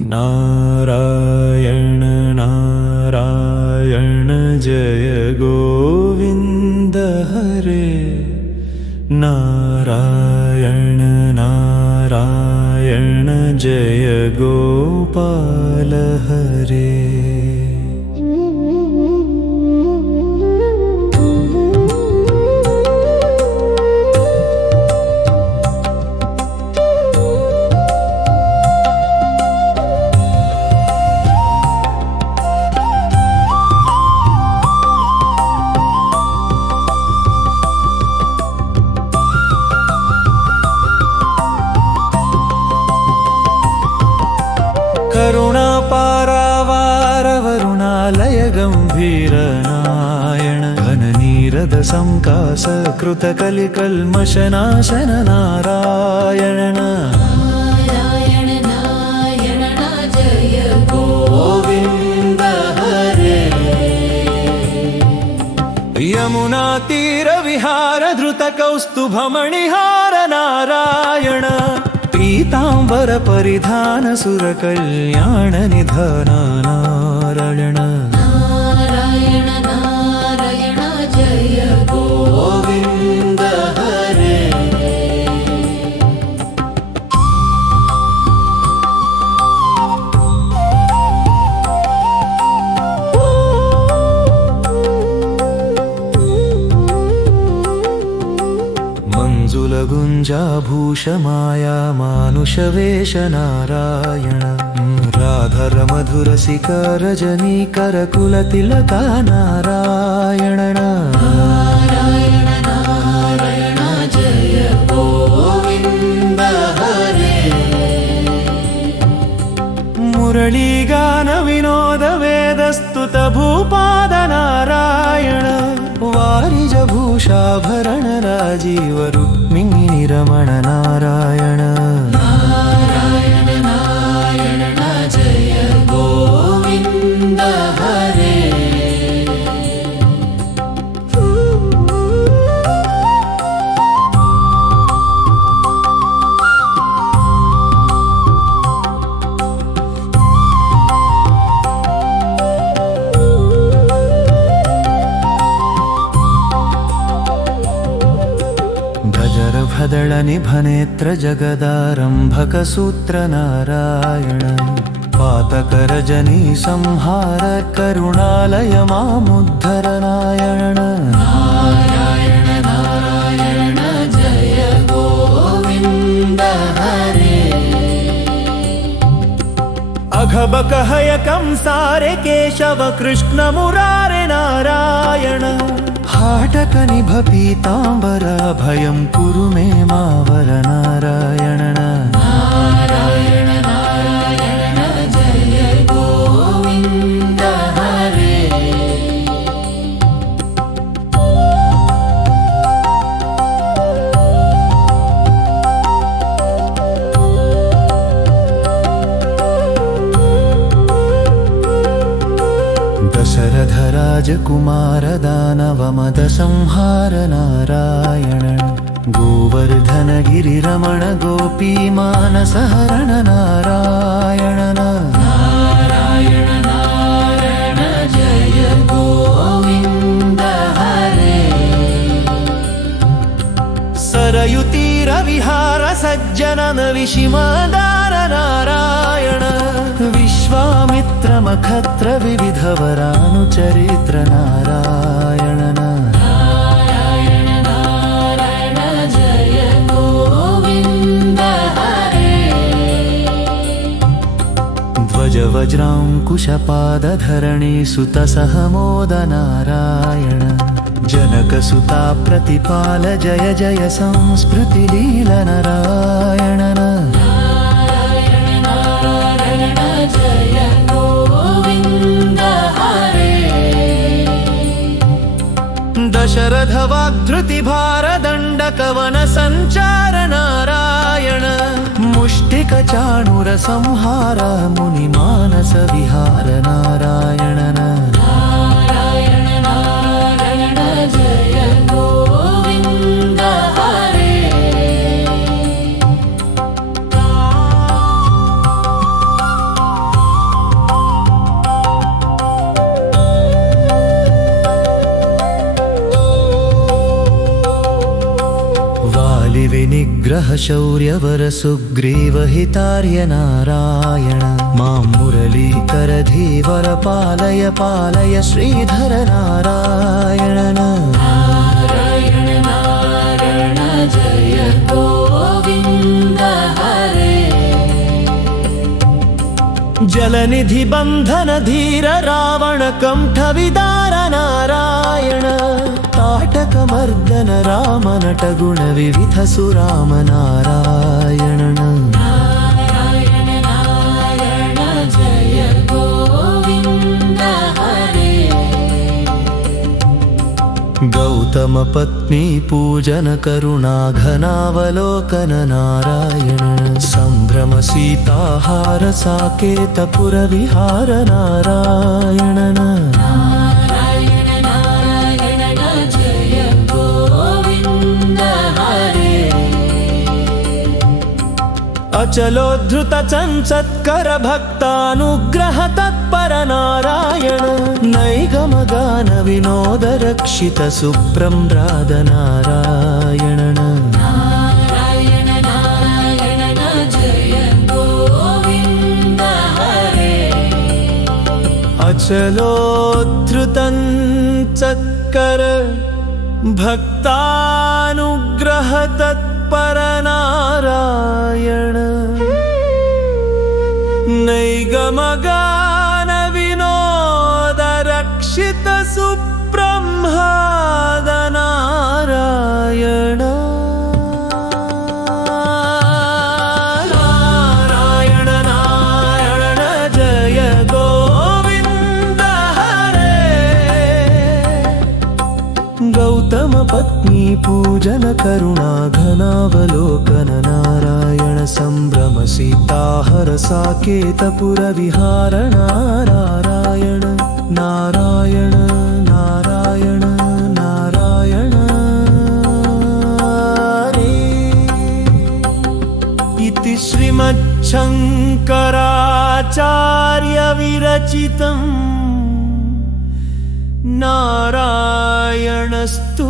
नारायण नारायण जय गोविन्द हरे। नारायण नारायण जय गोपाल हरे। करुणा पारावार वरुणालय गंभीर नारायण घननीरद संकास कृत कलिकल्मषनाशन नारायण। नारायण नारायण जय गोविन्द हरे। यमुना तीर विहार धृत कौस्तुभमणिहार नारायण। पीतांबर परिधान सुर कल्याण निधन नारायण। नारायण नारायण जय गोविन्द हरे। मंजुल गुंजाभूष माया मानुष वेश नारायण। राधर मधुर शिखर रजनीकर कुल तिलका नारायण। नारायण नारायण जय गोविन्द हरे। मुरली गान विनोद वेद स्तुत भूपाद नारायण। वारिज भूषाभरण राजीव रुक्मिणी रमण नारायण। नारायण नारायण जय गोविन्द हरे। भदळ निभनेत्र जगदारंभक सूत्र नारायण। पातक रजनी संहार करुणालय मामुद्धर नारायण। नारायण नारायण जय गोविन्द हरे। अघबक हय कंसारे केशव कृष्ण मुरारे नारायण। हाटक निभ पीतांबर भयं कुरु मे मावर नारायण। नारायण नारायण जय गोविन्द हरे। दशरथ राजकुमार दानव मद संहार नारायण। गोवर्धन गिरि रमण गोपी मानस हरण नारायण। नारायण नारायण जय गोविन्द हरे। सरयु तीर विहार सज्जनन विषिमदार नारायण। विश्वामित्र मखत्र विविध वरानुचरित्र नारायण। नारायण नारायण जय गोविन्द हरे। ध्वज वज्रांकुश पाद धरणी सुत सहमोद नारायण। जनक सुता प्रतिपाल जय जय संस्मृति लील नारायण। नारायण नारायण जय गोविन्द हरे। दशरथ वाग्धृति भार दंड कवन संचार नारायण। मुष्टिक चाणूर संहार मुनि मानस विहार नारायण। नारायण नारायण जय गोविन्द हरे। निग्रह शौर्यवर सुग्रीव हितार्य नारायण मां मुरलीकर धीवर पालय पालय श्रीधर नारायण नारायण नारायण जय गोविन्द हरे जलनिधि बंधन धीर रावण कंठ विदार नारायण ताटक मर्दन राम नट गुण विविध सुराम नारायण नारायण नारायण जय गोविन्द हरे गौतम पत्नी पूजन करुणा घनावलोकन नारायण संभ्रम सीताहार साकेत पुर विहार नारायण नारायण नारायण जय गोविन्द हरे अचलोद्धृत चंचत्कर भक्तानुग्रह तत्पर नारायण नैगमगान विनोद रक्षित सुप्रम्राद नारायण नारायण नारायण जय गोविन्द हरे अचलोद्धृतं चत्कर भक्तानुग्रह तत्पर नारायण नैगमगान विनोद रक्षित सुप्रम्राद नारायण नारायण नारायण जय गोविन्द हरे गौतम पत्नी पूजन करुणा घनावलोकन नारायण संभ्रम सीताहर साकेत पुर विहार नारायण नारायण नारायण नारायण हरे इति श्रीमच्छङ्कराचार्य विरचितम् नारायणस्तु